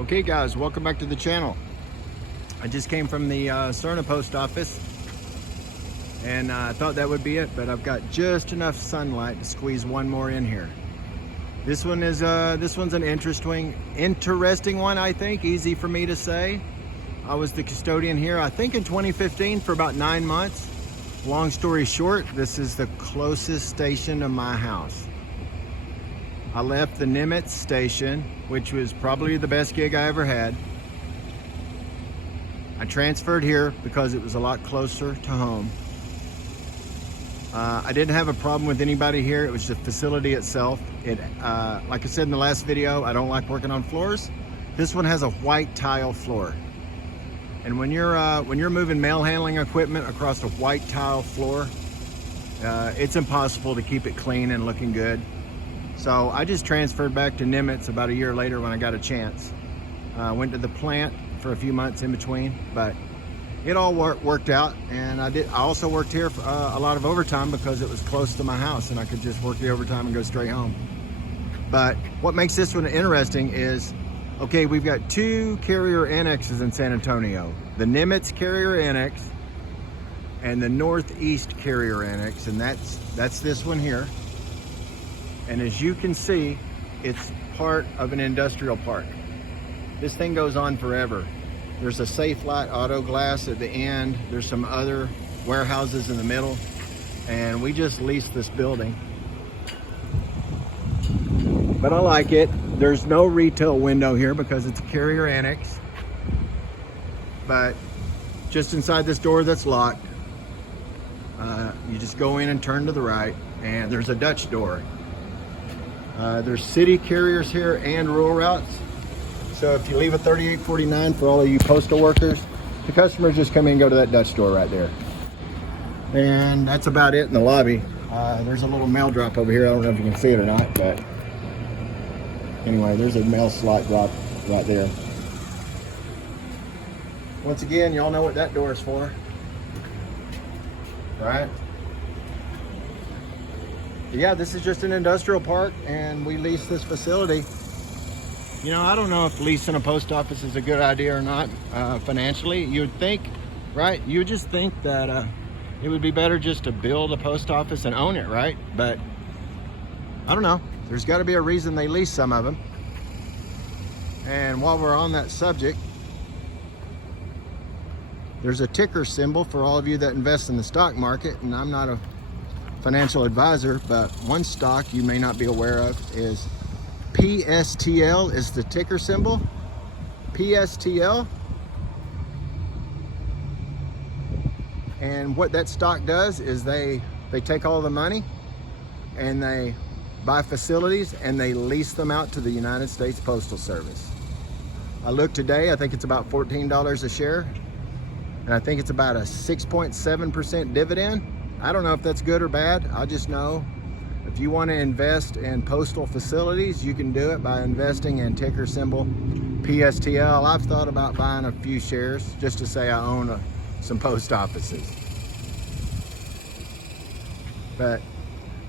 Okay guys, welcome back to the channel. I just came from the Cerna post office and I thought that would be it, but I've got just enough sunlight to squeeze one more in here. This one's an interesting one, I think. Easy for me to say. I was the custodian here, I think in 2015 for about 9 months. Long story short, this is the closest station to my house. I left the Nimitz station, which was probably the best gig I ever had. I transferred here because it was a lot closer to home. I didn't have a problem with anybody here. It was the facility itself. Like I said in the last video, I don't like working on floors. This one has a white tile floor. And when you're moving mail handling equipment across a white tile floor, it's impossible to keep it clean and looking good. So I just transferred back to Nimitz about a year later when I got a chance. Went to the plant for a few months in between, but it all worked out. And I also worked here for a lot of overtime because it was close to my house and I could just work the overtime and go straight home. But what makes this one interesting is, okay, we've got 2 carrier annexes in San Antonio. The Nimitz carrier annex and the Northeast carrier annex, and that's this one here. And as you can see, it's part of an industrial park. This thing goes on forever. There's a Safe Light auto glass at the end. There's some other warehouses in the middle. And we just leased this building. But I like it. There's no retail window here because it's a carrier annex. But just inside this door that's locked, you just go in and turn to the right, and there's a Dutch door. There's city carriers here and rural routes. So if you leave a 3849 for all of you postal workers, the customers just come in and go to that Dutch door right there. And that's about it in the lobby. There's a little mail drop over here. I don't know if you can see it or not, but anyway, there's a mail slot drop right there. Once again, y'all know what that door is for, right? Yeah, this is just an industrial park and we lease this facility. You know, I don't know if leasing a post office is a good idea or not financially. You would think, right? You would just think that it would be better just to build a post office and own it, right? But I don't know. There's got to be a reason they lease some of them. And while we're on that subject, there's a ticker symbol for all of you that invest in the stock market, and I'm not a financial advisor, but one stock you may not be aware of is PSTL is the ticker symbol. PSTL. And what that stock does is they take all the money and they buy facilities and they lease them out to the United States Postal Service. I looked today, I think it's about $14 a share. And I think it's about a 6.7% dividend. I don't know if that's good or bad. I just know if you want to invest in postal facilities, you can do it by investing in ticker symbol PSTL. I've thought about buying a few shares just to say I own some post offices. But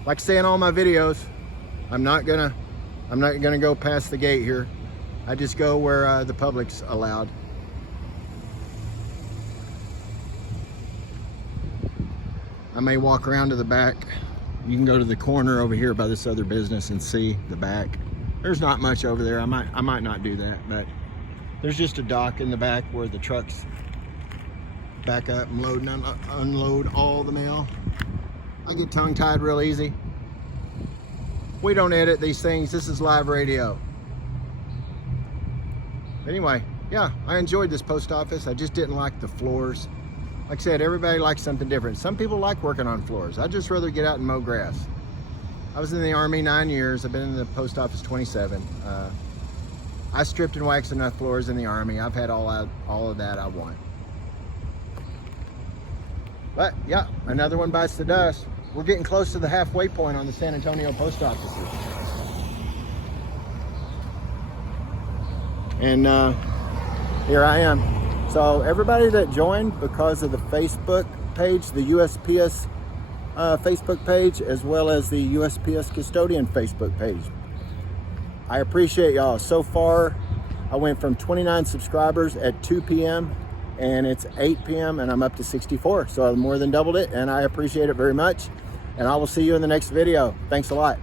like I say in all my videos, I'm not gonna go past the gate here. I just go where the public's allowed. I may walk around to the back. You can go to the corner over here by this other business and see the back. There's not much over there. I might not do that, but there's just a dock in the back where the trucks back up and load and unload all the mail. I get tongue-tied real easy. We don't edit these things. This is live radio. Anyway, yeah, I enjoyed this post office. I just didn't like the floors. Like I said, everybody likes something different. Some people like working on floors. I'd just rather get out and mow grass. I was in the Army 9 years. I've been in the post office 27. I stripped and waxed enough floors in the Army. I've had all of that I want. But yeah, another one bites the dust. We're getting close to the halfway point on the San Antonio post offices. And here I am. So everybody that joined because of the Facebook page, the USPS Facebook page, as well as the USPS Custodian Facebook page, I appreciate y'all. So far, I went from 29 subscribers at 2 p.m. and it's 8 p.m. and I'm up to 64. So I've more than doubled it, and I appreciate it very much. And I will see you in the next video. Thanks a lot.